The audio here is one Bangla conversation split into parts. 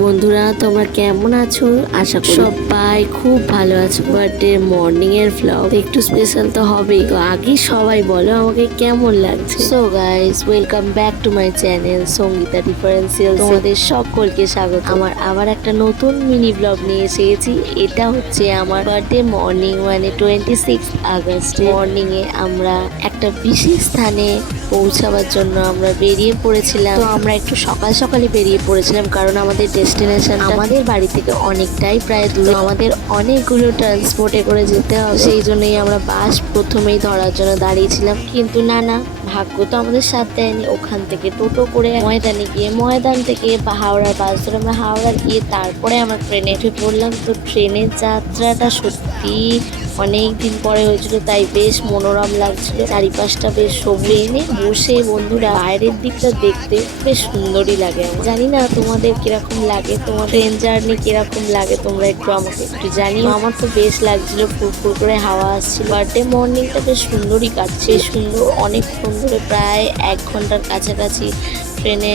বন্ধুরা, তোমরা কেমন আছো? আশা করি সবাই খুব ভালো আছো। বার্থডে মর্নিং এর ভ্লগ একটু স্পেশাল তো হবেই। তো আগে সবাই বলো আমাকে কেমন লাগছে। So guys, welcome back to my channel Sangeeta differential. তোমাদের সকলকে স্বাগত। আমার আবার একটা নতুন মিনি ব্লগ নিয়ে এসেছি। এটা হচ্ছে আমার বার্থডে মর্নিং, মানে 26 আগস্ট মর্নিং এ আমরা একটা বিশেষ স্থানে পৌঁছাবার জন্য আমরা বেরিয়ে পড়েছিলাম। তো আমরা একটু সকাল সকালে বেরিয়ে পড়েছিলাম, কারণ আমাদের ডেস্টিনেশন আমাদের বাড়ি থেকে অনেকটাই প্রায় দূর। আমাদের অনেকগুলো ট্রান্সপোর্টে করে যেতে হবে, সেই জন্যই আমরা বাস প্রথমেই ধরার জন্য দাঁড়িয়েছিলাম। কিন্তু না, ভাগ্য তো আমাদের সাথ দেয়নি। ওখান থেকে টোটো করে ময়দানে গিয়ে, ময়দান থেকে হাওড়ার বাস ধরে আমরা হাওড়া গিয়ে তারপরে আমরা ট্রেনে উঠে পড়লাম। তো ট্রেনের যাত্রাটা সত্যি অনেক দিন পরে হয়েছিল, তাই বেশ মনোরম লাগছিল। চারিপাশটা বেশ সবুজে বসে বন্ধুরা বাইরের দিকটা দেখতে বেশ সুন্দরই লাগে। আমি জানি না তোমাদের কিরকম লাগে, তোমার ট্রেন জার্নি কিরকম লাগে, তোমরা একটু আমাকে একটু জানিও। আমার তো বেশ লাগছিল, ফুরফুর করে হাওয়া আসছিল। বার্থডে মর্নিংটা বেশ সুন্দরই কাটছে, সুন্দর অনেক সুন্দর, প্রায় 1 ঘন্টার কাছাকাছি ট্রেনে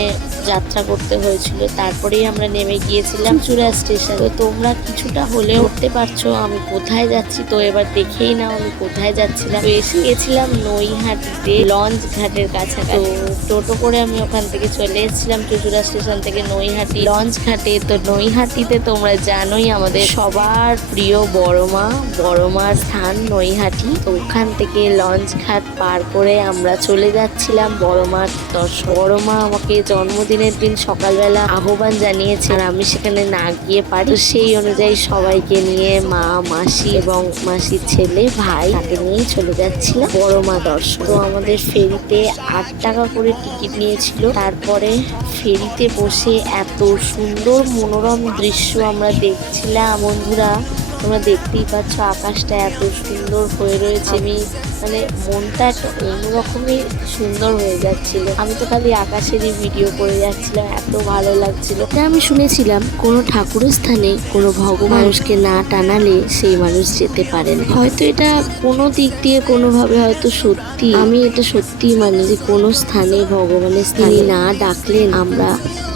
যাত্রা করতে হয়েছিল। তারপরেই আমরা নেমে গিয়েছিলাম চুচুড়া স্টেশন। তো তোমরা কিছুটা হলেও উঠতে পারছো আমি কোথায় যাচ্ছি, তো এবার দেখেই নাও আমি কোথায় যাচ্ছিলাম। তো এসে গেছিলাম নৈহাটিতে, লঞ্চ ঘাটের কাছাকাছি। তো টোটো করে আমি ওখান থেকে চলে এসেছিলাম চুচুড়া স্টেশন থেকে নৈহাটি লঞ্চ ঘাটে। তো নৈহাটিতে তোমরা জানোই আমাদের সবার প্রিয় বড়মার স্থান নৈহাটি। তো ওখান থেকে লঞ্চ ঘাট পার করে আমরা চলে যাচ্ছিলাম বড়মার দর্শন। বড়মা আমাকে জন্মদিনের দিন সকালবেলা আহ্বান জানিয়েছে, আর আমি সেখানে না গিয়ে পারি। সেই অনুযায়ী সবাইকে নিয়ে, মা, মাসি এবং মাসির ছেলে, ভাই, তাকে নিয়ে চলে যাচ্ছিলাম বড়মা দর্শন। তো আমাদের ফেরিতে 8 টাকা করে টিকিট নিয়েছিল। তারপরে ফেরিতে বসে এত সুন্দর মনোরম দৃশ্য আমরা দেখছিলাম। বন্ধুরা তোমরা দেখতেই পাচ্ছ, আকাশটা এত সুন্দর হয়ে রয়েছে। আমি মানে মনটা একটা অন্যরকমই সুন্দর হয়ে যাচ্ছিল। আমি তো খালি আকাশেরই ভিডিও করে যাচ্ছিলাম, এত ভালো লাগছিল। আমি শুনেছিলাম কোনো ঠাকুরের স্থানে কোনো মানুষকে না টানালে সেই মানুষ যেতে পারে না। হয়তো এটা কোনো দিক দিয়ে কোনোভাবে হয়তো সত্যি, আমি এটা সত্যিই মানি যে কোনো স্থানে ভগবানের স্থানে না ডাকলে আমরা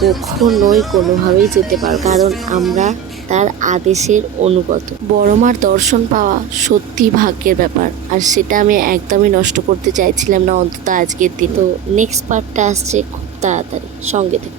কখনোই কোনোভাবেই যেতে পারবো, কারণ আমরা তার আদেশের অনুগত। বড়মার দর্শন পাওয়া সত্যি ভাগ্যের ব্যাপার, আর সেটা আমি একদমই নষ্ট করতে চাইছিলাম না, অন্তত আজকের দিন। তো নেক্সট পার্টটা আসছে খুব তাড়াতাড়ি, সঙ্গে থেকে।